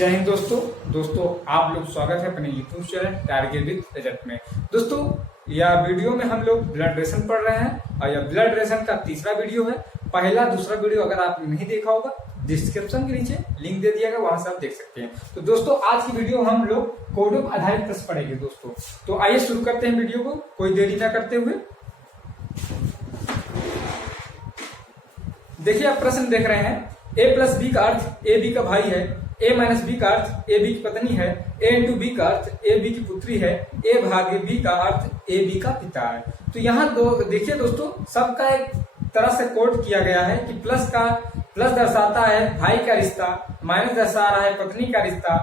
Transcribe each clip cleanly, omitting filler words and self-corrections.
जय हिंद दोस्तों आप लोग स्वागत है अपने YouTube channel target with result में। दोस्तों यह वीडियो में हम लोग ब्लड रेशन पढ़ रहे हैं और यह ब्लड रेशन का तीसरा वीडियो है। पहला दूसरा वीडियो अगर आपने नहीं देखा होगा डिस्क्रिप्शन के नीचे लिंक दे दिया गया, वहां से आप देख सकते हैं। तो दोस्तों आज की वीडियो हम लोग कोडो आधारित प्रश्न पढ़ेंगे दोस्तों। तो आइए शुरू करते हैं वीडियो को कोई देरी ना करते हुए। देखिए आप प्रश्न देख रहे हैं, ए प्लस बी का अर्थ ए बी का भाई है, ए माइनस बी का अर्थ ए बी की पत्नी है, ए इंटू बी का अर्थ ए बी की पुत्री है, ए भागे बी का अर्थ ए बी का पिता है। तो यहाँ देखिए दोस्तों सबका एक तरह से कोड किया गया है कि प्लस दर्शाता है भाई का रिश्ता, माइनस दर्शा रहा है पत्नी का रिश्ता,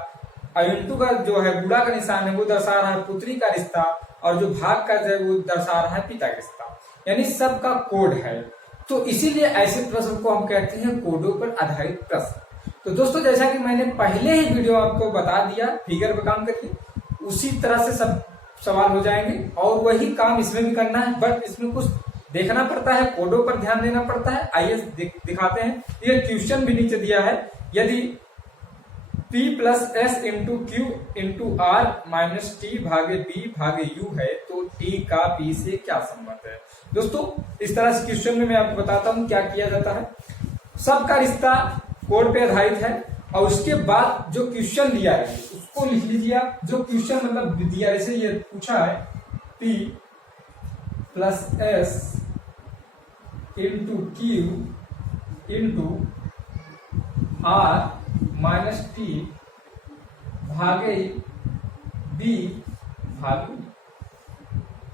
और इंटू का जो है गुणा का निशान है वो दर्शा रहा है पुत्री का रिश्ता, और जो भाग का है वो दर्शा रहा है पिता का रिश्ता। यानी सबका कोड है। तो इसीलिए ऐसे प्रश्न को हम कहते हैं कोडों पर आधारित प्रश्न। तो दोस्तों जैसा कि मैंने पहले ही वीडियो आपको बता दिया फिगर पे काम करके, उसी तरह से सब सवाल हो जाएंगे और वही काम इसमें भी करना है, बट इसमें कुछ देखना पड़ता है, कोडों पर ध्यान देना पड़ता है। आइए दिखाते हैं। ये क्वेश्चन भी नीचे दिया है, यदि P plus S into Q into R minus T भागे बी भागे यू है तो T का P से क्या संबंध है। दोस्तों इस तरह से क्वेश्चन में मैं आपको बताता हूं क्या किया जाता है। सबका रिश्ता कोड पे आधारित है और उसके बाद जो क्वेश्चन दिया है उसको लिख लीजिए। जो क्वेश्चन मतलब दिया जैसे ये पूछा है P plus S into Q into R minus T भागे बी भागे।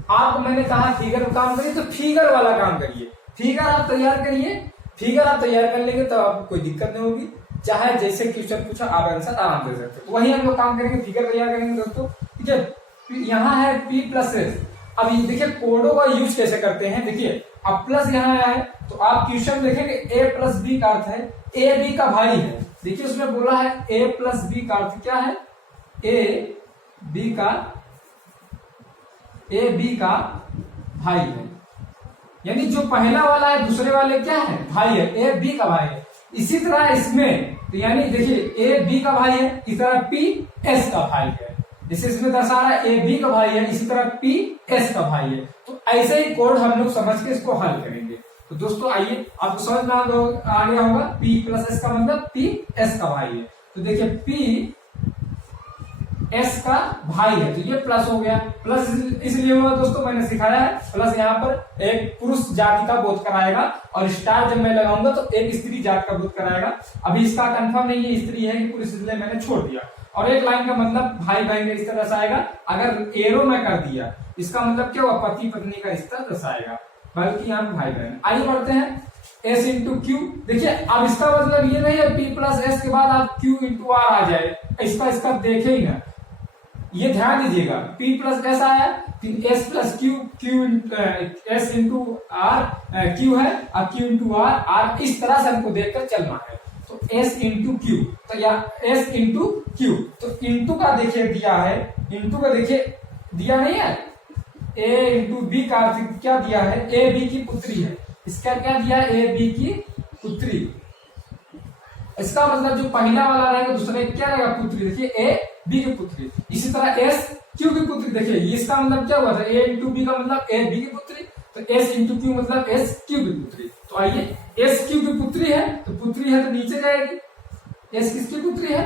आपको मैंने कहा फिगर काम करिए तो फिगर वाला काम करिए, फिगर आप तैयार करिए। फिगर आप तैयार कर लेंगे तो आपको कोई दिक्कत नहीं होगी, चाहे जैसे क्वेश्चन पूछा आप आंसर आराम दे सकते हो। वही हम लोग काम करेंगे, फिगर तैयार करेंगे दोस्तों। ठीक है, यहाँ है P प्लस एस। अब ये देखिए कोडों का यूज कैसे करते हैं। देखिए अब प्लस यहाँ आया है तो आप क्वेश्चन देखेंगे ए प्लस बी का अर्थ है ए बी का भाई है। देखिए उसमें बोला है ए प्लस बी का अर्थ क्या है, ए बी का भाई है। यानी जो पहला वाला है दूसरे वाले क्या है, भाई है, ए बी का भाई है। इसी तरह इसमें तो यानी देखिए ए बी का भाई है, इस तरह पी एस का भाई है। जैसे इसमें दर्शा रहा है ए बी का भाई है, इसी तरह पी एस का भाई है। तो ऐसे ही कोड हम लोग समझ के इसको हल करेंगे। तो दोस्तों आइए आपको समझ में आ गया होगा पी प्लस एस का मतलब पी एस का भाई है। तो देखिए पी एस का भाई है तो ये प्लस हो गया। प्लस इसलिए हुआ दोस्तों मैंने सिखाया है, प्लस यहाँ पर एक पुरुष जाति का बोध कराएगा और स्टार जब मैं लगाऊंगा तो एक स्त्री जाति का बोध कराएगा। अभी इसका कंफर्म नहीं है स्त्री है कि पुरुष, इसलिए मैंने छोड़ दिया। और एक लाइन का मतलब भाई बहन का इस तरह दर्शाएगा। अगर एरो में कर दिया इसका मतलब क्या हुआ, पति पत्नी का रिश्ता दर्शाएगा, बल्कि यहाँ भाई बहन। आइए बढ़ते हैं एस इंटू क्यू। देखिए अब इसका मतलब ये नहीं है पी प्लस एस के बाद आप क्यू इंटू आर आ जाए, इसका देखे ही ना, ये ध्यान दीजिएगा। P प्लस एस आया, S plus Q S into R Q है और क्यू इंटू आर इस तरह से हमको देखकर चलना है। तो एस इंटू क्यू, तो या एस इंटू क्यू, तो इंटू का देखिए दिया है, इंटू का देखिए दिया नहीं है, ए इंटू बी का अर्थ क्या दिया है, ए बी की पुत्री है। इसका क्या दिया है, ए बी की पुत्री। इसका मतलब जो पहला वाला रहेगा दूसरे क्या रहेगा, पुत्री। देखिए ए बी की पुत्री। इसी तरह एस क्यू की पुत्री, देखिए इसका मतलब क्या हुआ था, ए इंटू बी का मतलब ए बी की पुत्री, तो एस इंटू क्यू मतलब एस क्यू की पुत्री। तो आइए एस क्यू की पुत्री है तो पुत्री है तो नीचे जाएगी। एस किसकी पुत्री है,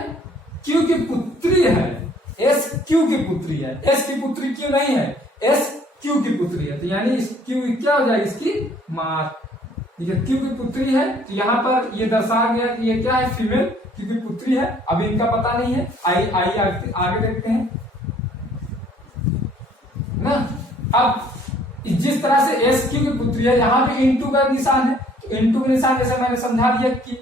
क्यू की पुत्री है, एस क्यू की पुत्री है। एस की पुत्री क्यू नहीं है, एस क्यू की पुत्री है। तो यानी इस क्यू क्या हो जाएगी, इसकी माँ। ठीक है, क्यू की पुत्री है तो यहाँ पर ये दर्शा गया कि ये क्या है, फीमेल क्यू की पुत्री है। अभी इनका पता नहीं है, आइए आगे देखते हैं ना। अब जिस तरह से एस क्यू की पुत्री है, यहाँ पे इंटू का निशान है, तो इंटू का निशान जैसे मैंने समझा दिया कि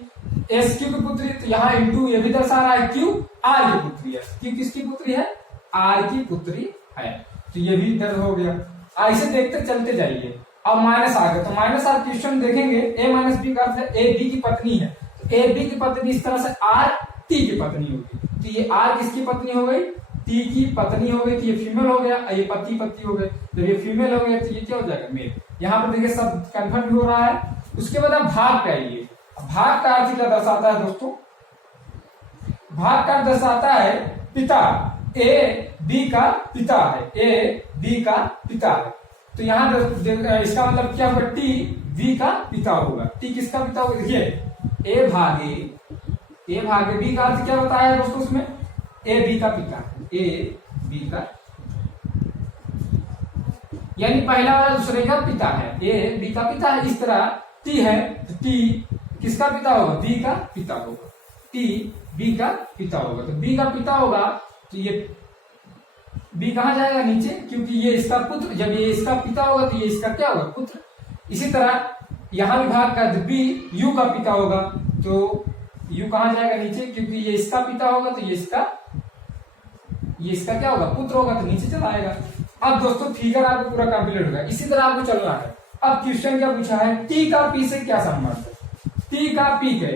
एस क्यू की पुत्री, तो यहाँ इंटू ये भी दर्शा रहा है क्यू आर की पुत्री है। क्यू किसकी पुत्री है, आर की पुत्री है। तो ये भी इधर हो गया। ऐसे देखते चलते जाइए। अब माइनस आ गया तो माइनस आप क्वेश्चन देखेंगे, ए माइनस बी का अर्थ है ए बी की पत्नी है, तो ए बी की पत्नी इस तरह से आर टी की पत्नी होगी। तो ये आर किसकी पत्नी हो गई, टी की पत्नी हो गई, तो ये फीमेल हो गया, ये पति पति हो गए। जब ये फीमेल हो गया तो ये क्या हो जाएगा, मेल। यहाँ पर देखिए सब कंफर्म हो रहा है। उसके बाद आप भाग पे आइए। भाग का अर्थ क्या दर्शाता है दोस्तों, भाग का दर्शाता है पिता, ए बी का पिता है, ए बी का पिता है। तो यहाँ इसका मतलब क्या होगा, टी बी का पिता होगा। टी किसका पिता होगा, देखिए ए भागे बी का अर्थ क्या होता है दोस्तों, उसमें ए बी का पिता, ए बी का, यानी पहला वाला दूसरे का पिता है, ए बी का पिता है। इस तरह टी है तो टी किसका पिता होगा, बी का पिता होगा, टी बी का पिता होगा। तो बी का पिता होगा तो ये बी कहां जाएगा, नीचे, क्योंकि ये इसका पुत्र, जब ये इसका पिता होगा तो ये इसका क्या होगा, पुत्र। इसी तरह यहां विभाग का बी यू का पिता होगा तो यू कहां जाएगा, नीचे, क्योंकि ये इसका पिता होगा तो ये इसका क्या होगा, पुत्र होगा, तो नीचे चला आएगा। अब दोस्तों फिगर आपको पूरा कंप्लीट होगा। इसी तरह आपको चलना है। अब क्वेश्चन क्या पूछा है, टी का पी से क्या संबंध है, टी का पी के,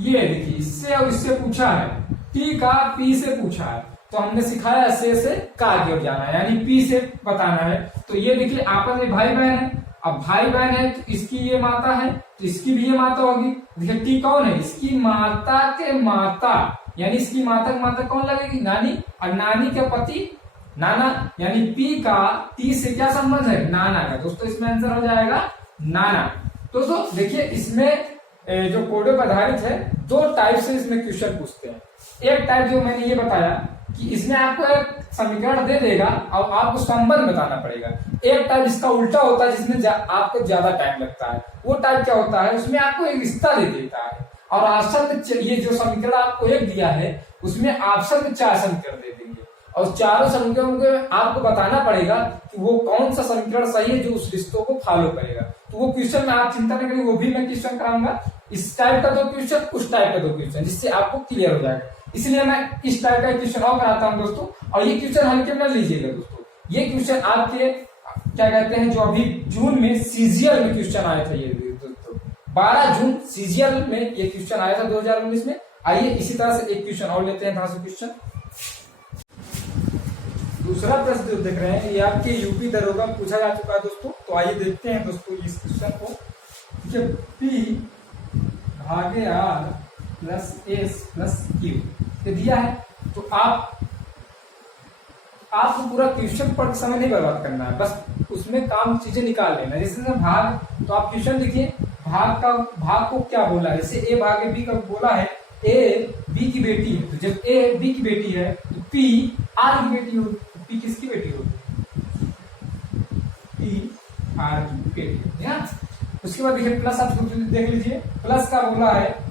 ये देखिए इससे और इससे पूछा है, टी का पी से पूछा है तो हमने सिखाया से का की ओर जाना है, यानी पी से बताना है। तो ये देखिए आपस में भाई बहन है, अब भाई बहन है तो इसकी ये माता है तो इसकी भी ये माता होगी। देखिए टी कौन है, इसकी माता के माता, यानी इसकी माता की माता कौन लगेगी, नानी, और नानी के पति नाना, यानी पी का टी से क्या संबंध है, नाना का। दोस्तों इसमें आंसर हो जाएगा नाना। दोस्तों देखिए इसमें जो कोडे पर आधारित है, दो टाइप से इसमें क्वेश्चन पूछते हैं। एक टाइप जो मैंने ये बताया कि इसमें आपको एक समीकरण दे देगा और आपको संबंध बताना पड़ेगा। एक टाइप इसका उल्टा होता है जिसमें आपको ज्यादा टाइम लगता है। वो टाइप क्या होता है, उसमें आपको एक रिश्ता दे देता है और ऑप्शन में ये जो समीकरण आपको एक दिया है उसमें ऑप्शन में 4 समीकरण दे देंगे और चारों समीकरणों में आपको बताना पड़ेगा कि वो कौन सा समीकरण सही है जो उस रिश्तों को फॉलो करेगा। तो वो क्वेश्चन में आप चिंता नहीं करिए, वो भी मैं क्वेश्चन कराऊंगा। इस टाइप का 2 क्वेश्चन, उस टाइप का 2 क्वेश्चन, जिससे आपको क्लियर हो जाएगा। इसलिए मैं इस टाइप का क्वेश्चन और कराता हूँ दोस्तों। और ये क्वेश्चन हल्के में लीजिएगा दोस्तों, ये क्वेश्चन आपके क्या कहते हैं, जो अभी जून में सीजीएल में क्वेश्चन आया था, ये दोस्तों 12 जून सीजीएल में ये क्वेश्चन आया था 2019 में। आइए इसी तरह से एक क्वेश्चन और लेते हैं, धांसू क्वेश्चन। दूसरा प्रश्न जो देख रहे हैं ये आपके यूपी दरोगा में पूछा जा चुका है दोस्तों। तो आइए देखते हैं दोस्तों इस क्वेश्चन को। पी भागे R plus S plus Q ये दिया है। तो आपको पूरा क्वेश्चन पढ़ समय नहीं बर्बाद करना है, बस उसमें काम चीजें निकाल लेना। जैसे भाग, तो आप क्वेश्चन देखिए, भाग को क्या बोला है, जैसे ए भागे बी का बोला है, ए बी की बेटी है, तो जब ए बी की बेटी है तो पी आर की बेटी होगी। पी किसकी बेटी होगी, पी आर की बेटी होगी ना। उसके बाद देखिए प्लस, आप देख लीजिए, प्लस का बोला है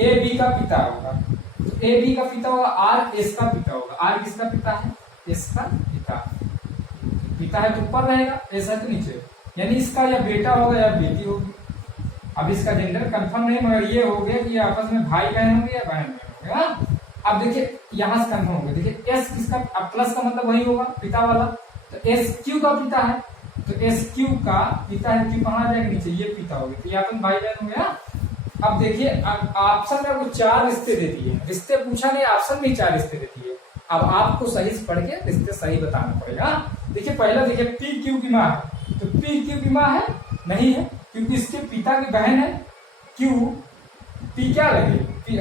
ए बी का पिता होगा, तो ए बी का पिता होगा, आर एस का पिता होगा। आर किसका पिता है, एस का पिता। पिता है तो ऊपर रहेगा, एस है तो नीचे, यानी इसका या बेटा होगा या बेटी होगी। अब इसका जेंडर कंफर्म नहीं, मगर ये हो गया कि आपस में भाई बहन होंगे या बहन बहन होंगे ना। अब देखिए यहां से कंफर्म हो गया, देखिए एस किसका, अब प्लस का मतलब वही होगा पिता वाला, तो एस क्यू का पिता है, तो एस क्यू का पिता है, क्यू कहां जाएगा, नीचे, ये पिता होगी, तो ये अपन भाई बहन हो गया। अब देखिए ऑप्शन में आपको 4 रिश्ते दे दिए, रिश्ते पूछा नहीं, ऑप्शन में 4 रिश्ते दे दिए। अब आपको सही से पढ़ के रिश्ते सही बताना पड़ेगा। देखिए पहला देखिए पी क्यू की माँ है, तो पी क्यू की माँ है नहीं है, क्योंकि इसके पिता की बहन है। क्यू पी क्या लगे,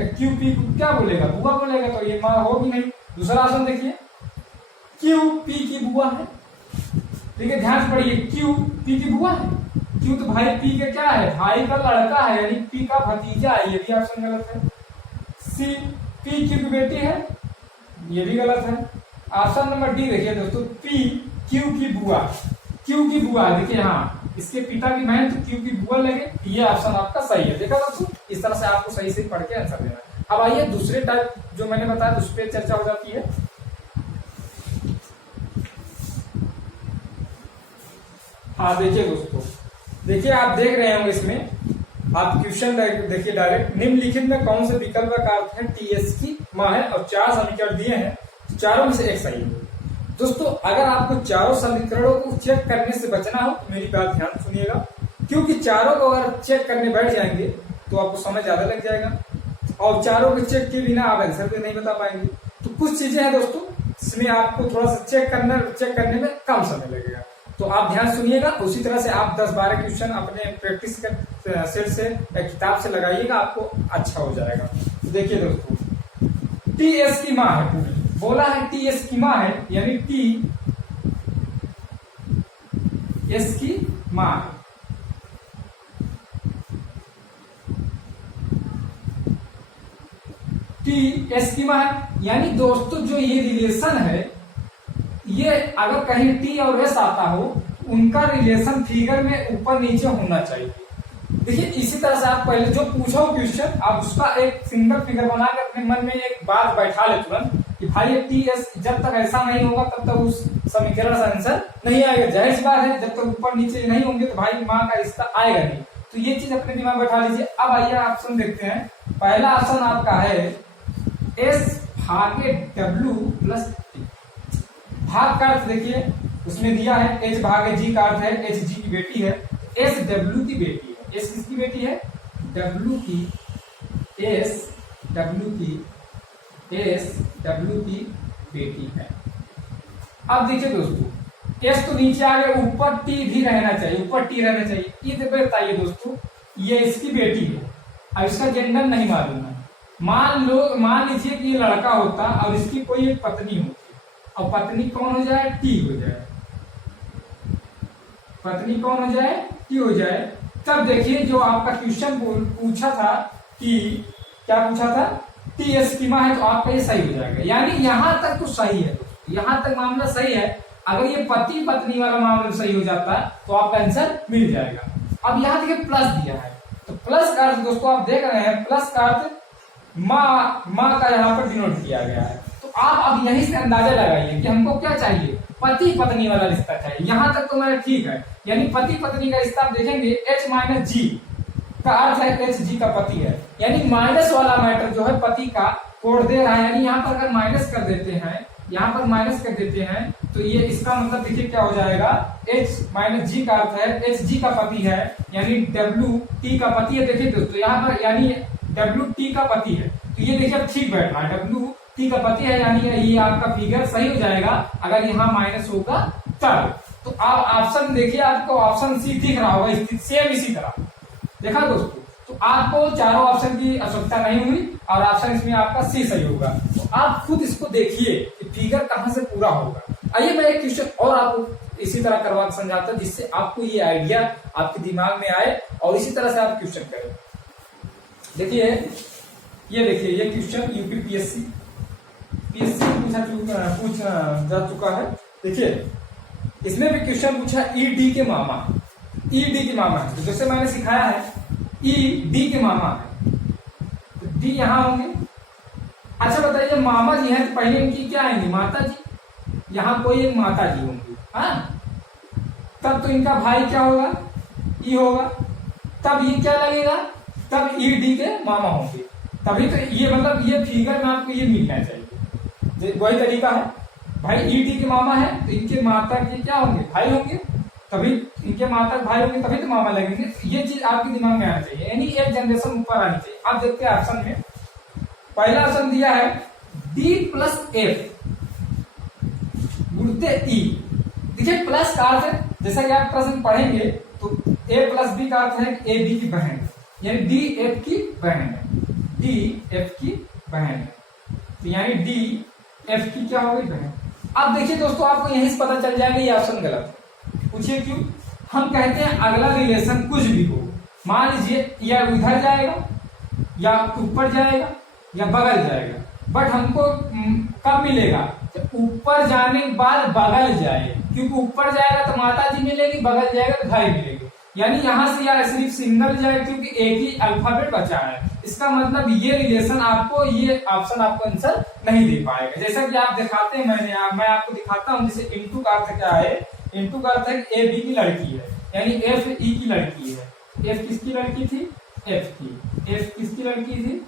क्यू पी को क्या बोलेगा, बुआ बोलेगा, तो ये माँ होगी नहीं। दूसरा ऑप्शन देखिए, क्यू पी की बुआ है। ठीक है, ध्यान से पढ़िए, क्यू पी की बुआ है, क्यू तो भाई पी के क्या है, भाई का लड़का है, यानी पी का भतीजा है, ये भी ऑप्शन गलत है। सी पी क्यू की बेटी है, ये भी गलत है। ऑप्शन नंबर डी देखिए दोस्तों, पी क्यू की बुआ, क्यू की बुआ देखिए, यहाँ इसके पिता की बहन तो क्यू की बुआ लगे, ये ऑप्शन आपका सही है। देखा दोस्तों, इस तरह से आपको सही से पढ़ के आंसर देना। अब आइए दूसरे टाइप जो मैंने बताया उस पर चर्चा हो जाती है। हाँ देखिए दोस्तों, देखिए आप देख रहे होंगे इसमें, आप क्वेश्चन देखिए डायरेक्ट, निम्नलिखित में कौन से विकल्प का अर्थ है टीएस की माँ है, और 4 समीकरण दिए हैं, तो चारों में से एक सही है। दोस्तों अगर आपको चारों समीकरणों को चेक करने से बचना हो तो मेरी बात ध्यान सुनिएगा, क्योंकि चारों को अगर चेक करने बैठ जाएंगे तो आपको समय ज्यादा लग जाएगा, और चारों के चेक के बिना आप आंसर भी नहीं बता पाएंगे। तो कुछ चीजें हैं दोस्तों, इसमें आपको थोड़ा सा चेक करने में कम समय लगेगा, तो आप ध्यान सुनिएगा। उसी तरह से आप 10-12 क्वेश्चन अपने प्रैक्टिस सेट से या किताब से लगाइएगा, आपको अच्छा हो जाएगा। तो देखिए दोस्तों, टी एस की माँ है पूरी, बोला है टी एस की माँ है, यानी टी एस की माँ है। टी एस की माँ है, यानी दोस्तों जो ये रिलेशन है, ये अगर कहीं टी और एस आता हो, उनका रिलेशन फिगर में ऊपर नीचे होना चाहिए। देखिए इसी तरह से आप पहले जो पूछो क्वेश्चन, आप उसका एक सिंगल फिगर बना के अपने मन में एक बात बैठा ले तुरंत कि भाई ये टी एस जब तक ऐसा नहीं होगा तब तक उस समीकरण का आंसर नहीं आएगा। जाहिर सी बात है, जब तक ऊपर नीचे नहीं होंगे तो भाई माँ का रिश्ता आएगा नहीं। तो ये चीज अपने दिमाग में बैठा लीजिए। अब आइए ऑप्शन देखते हैं। पहला ऑप्शन आपका है एस भागे डब्ल्यू प्लस टी। भाग का अर्थ देखिए उसमें दिया है एच भागे जी का अर्थ है एच जी की बेटी है, एस डब्ल्यू की बेटी है। एस किसकी बेटी है? डब्ल्यू की। एस डब्ल्यू की, एस डब्ल्यू की बेटी है। अब देखिए दोस्तों, एस तो नीचे आ गया, ऊपर टी भी रहना चाहिए, ऊपर टी रहना चाहिए। ये बताइए दोस्तों, ये इसकी बेटी है, अब इसका जेंडर नहीं मालूम है। मान लीजिए कि ये लड़का होता और इसकी कोई एक पत्नी होती, और पत्नी कौन हो जाए? टी हो जाए। पत्नी कौन हो जाए? टी हो जाए। तब देखिए जो आपका क्वेश्चन पूछा था कि क्या पूछा था? टी एस की माँ है, तो आपका ये सही हो जाएगा। यानी यहां तक तो सही है, यहां तक मामला सही है। अगर ये पति पत्नी वाला मामला सही हो जाता तो आपका आंसर मिल जाएगा। अब यहाँ देखिए प्लस दिया है, तो प्लस का अर्थ दोस्तों आप देख रहे हैं, प्लस का अर्थ माँ का यहाँ पर डिनोट किया गया है। तो आप अब यहीं से अंदाजा लगाइए कि हमको क्या चाहिए? पति पत्नी वाला रिश्ता चाहिए। यहां तक तो मेरा ठीक है, यानी पति पत्नी का रिश्ता आप देखेंगे एच माइनस जी का अर्थ है एच जी का पति है, यानी माइनस वाला मैटर जो है पति का कोड दे रहा है। यानी यहाँ पर अगर माइनस कर देते हैं, यहाँ पर माइनस कर देते हैं, तो ये इसका मतलब देखिए क्या हो जाएगा? एच माइनस जी का अर्थ है एच जी का पति है, यानी डब्ल्यू टी का पति है। देखिए दोस्तों यहाँ पर यानी डब्ल्यू टी का पति है, तो ये देखिए अब ठीक बैठ रहा है, डब्ल्यू टी का पति है, यानी ये आपका फिगर सही हो जाएगा अगर यहाँ माइनस होगा तब। तो आप ऑप्शन देखिए, आपको ऑप्शन सी दिख रहा होगा सेम इसी तरह। देखा दोस्तों, तो आपको चारों ऑप्शन की आवश्यकता नहीं हुई और ऑप्शन इसमें आपका सी सही होगा। तो आप खुद इसको देखिए कि फिगर कहां से पूरा होगा। आइए मैं एक क्वेश्चन और आपको इसी तरह करवा के समझाता, जिससे आपको ये आइडिया आपके दिमाग में आए और इसी तरह से आप क्वेश्चन करें। देखिए ये देखिए, ये क्वेश्चन यूपीपीएससी पूछ जा चुका है। देखिए इसमें भी क्वेश्चन पूछा ईडी के मामा, ईडी के मामा है, तो जैसे मैंने सिखाया है ईडी के मामा है, तो डी यहां होंगे। अच्छा बताइए, मामा जी हैं तो पहले इनकी क्या आएंगी? माता जी। यहाँ कोई एक माता जी होंगी, हाँ, तब तो इनका भाई क्या होगा? ई होगा। तब ये क्या लगेगा? तब ईडी के मामा होंगे, तभी तो ये मतलब ये फिगर में आपको ये मिलना चाहिए। वही तरीका है, भाई ईडी के मामा है तो इनके माता के क्या होंगे? भाई होंगे, तभी इनके माता भाई होंगे, तभी तो मामा लगेंगे। ये चीज आपके दिमाग में आना चाहिए, यानी एक जनरेशन ऊपर आनी चाहिए। आप देखते हैं ऑप्शन में, पहला ऑप्शन दिया है डी प्लस एफ गुणते ई। देखिए प्लस का अर्थ है, जैसा कि आप प्रश्न पढ़ेंगे तो ए प्लस बी का अर्थ है ए बी की बहन, यानी डी एफ की बहन है, डी एफ की बहन है, तो यानी डी एफ की क्या होगी? बहन। अब देखिए दोस्तों, आपको यहीं से पता चल जाएगा ये ऑप्शन गलत है। पूछिए क्यों? हम कहते हैं अगला रिलेशन कुछ भी हो, मान लीजिए या उधर जाएगा या ऊपर जाएगा या बगल जाएगा, बट हमको कब मिलेगा? जब ऊपर जाने के बाद बगल जाए, क्योंकि ऊपर जाएगा तो माता जी मिलेगी, बगल जाएगा तो भाई मिलेगी। यानी यहां से या सिर्फ सिंगल जाए, क्योंकि एक ही अल्फाबेट बचा है। इसका मतलब ये रिलेशन आपको, ये ऑप्शन आपको आंसर नहीं दे पाएगा। जैसा कि आप दिखाते हैं, मैं आपको दिखाता हूं। जैसे इंटू का अर्थ क्या है? इंटू का अर्थ है ए बी की लड़की है, यानी एफ ई की लड़की है। एफ किसकी लड़की थी? एफ की। एफ किसकी लड़की थी?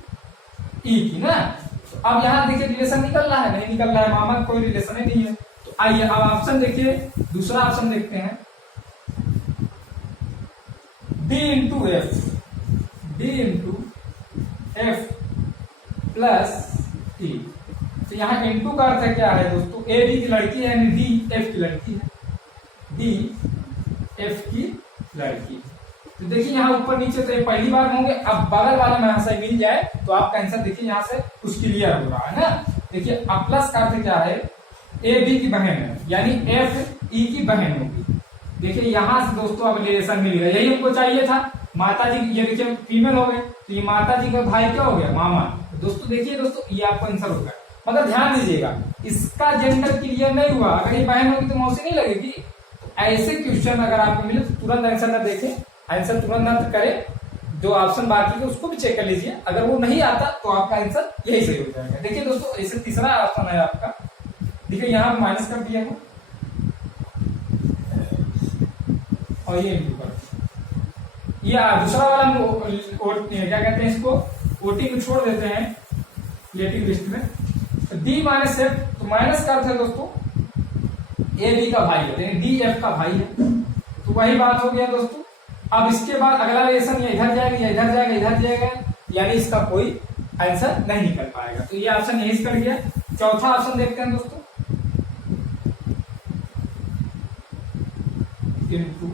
ई की ना। तो अब यहाँ देखिए रिलेशन निकल रहा है? नहीं निकल रहा है, मामा कोई रिलेशन ही नहीं है। तो आइए अब ऑप्शन देखिए, दूसरा ऑप्शन देखते हैं, D into F, D into F plus E. तो यहाँ इंटू का अर्थ है क्या है दोस्तों? ए बी की लड़की है, यानी डी एफ की लड़की है, डी एफ की लड़की। तो देखिए यहाँ ऊपर नीचे तो ये पहली बार में होंगे, अब बगल वाला में यहाँ से मिल जाए तो आपका आंसर देखिए यहाँ से कुछ क्लियर हो रहा है ना। देखिए अब प्लस का अर्थ क्या है, ए बी की बहन है, यानी एफ ई की बहन होगी। देखिए यहाँ से दोस्तों अब रिलेशन मिल गया, यही हमको चाहिए था। माता जी, ये देखिए फीमेल हो गए, तो ये माता जी का भाई क्या हो गया, मामा। दोस्तों देखिए दोस्तों ये आपका आंसर होगा, मगर ध्यान दीजिएगा इसका जेंडर क्लियर नहीं हुआ। अगर ये बहन होगी तो मौसी नहीं लगेगी। ऐसे क्वेश्चन अगर आपको मिले तो तुरंत आंसर न देखें, आंसर तुरंत न करें, जो ऑप्शन बाकी है उसको भी चेक कर लीजिए। अगर वो नहीं आता तो आपका आंसर यही सही हो जाएगा। देखिए दोस्तों ऐसे तीसरा ऑप्शन है आपका, देखिए यहाँ माइनस कर दिया है और ये दूसरा वाला हम क्या कहते हैं इसको, ओटी को छोड़ देते हैं रिलेटिव लिस्ट में। डी माइनस एफ, तो माइनस का अर्थ है दोस्तों ए बी का भाई है, यानी डी एफ का भाई है। तो वही बात हो गया दोस्तों। अब इसके बाद अगला रिलेशन ये इधर जाएगा, या इधर जाएगा, इधर जाएगा, यानी इसका कोई आंसर नहीं निकल पाएगा। तो ये ऑप्शन यही से कट गया। चौथा ऑप्शन देखते हैं दोस्तों, इनटू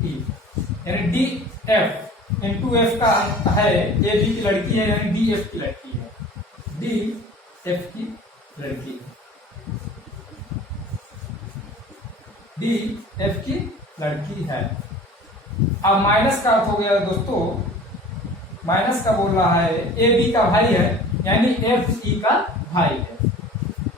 ई, यानी डी एफ इंटू एफ का है, ए बी की लड़की है यानी डी एफ की लड़की है, डी एफ की लड़की है, डी एफ की लड़की है। अब माइनस का अर्थ हो गया दोस्तों, माइनस का बोल रहा है ए बी का भाई है, यानी एफ ई का भाई है,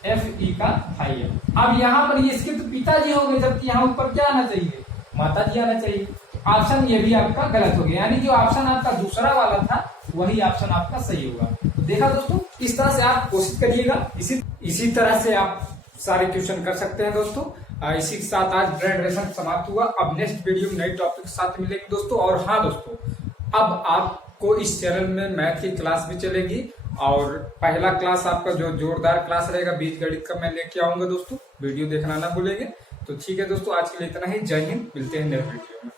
एफ ई का भाई है। अब यहाँ पर ये इसके तो पिताजी हो गए, जबकि यहाँ ऊपर क्या आना चाहिए, माता जी आना चाहिए। ऑप्शन ये भी आपका गलत हो गया, यानी जो ऑप्शन आपका दूसरा वाला था वही ऑप्शन आपका सही होगा। तो देखा दोस्तों, इस तरह से आप कोशिश करिएगा, इसी तरह से आप सारे क्वेश्चन कर सकते हैं दोस्तों। इसी के साथ आज ब्रेड रेशन समाप्त हुआ। अब नेक्स्ट वीडियो में नई टॉपिक के साथ मिलेंगे दोस्तों। और हाँ दोस्तों, अब आपको इस चैनल में मैथ की क्लास भी चलेगी, और पहला क्लास आपका जो जोरदार क्लास रहेगा बीजगणित का मैं लेके आऊंगा दोस्तों, वीडियो देखना ना भूलेंगे। तो ठीक है दोस्तों, आज के लिए इतना ही। जय हिंद, मिलते हैं नेक्स्ट वीडियो में।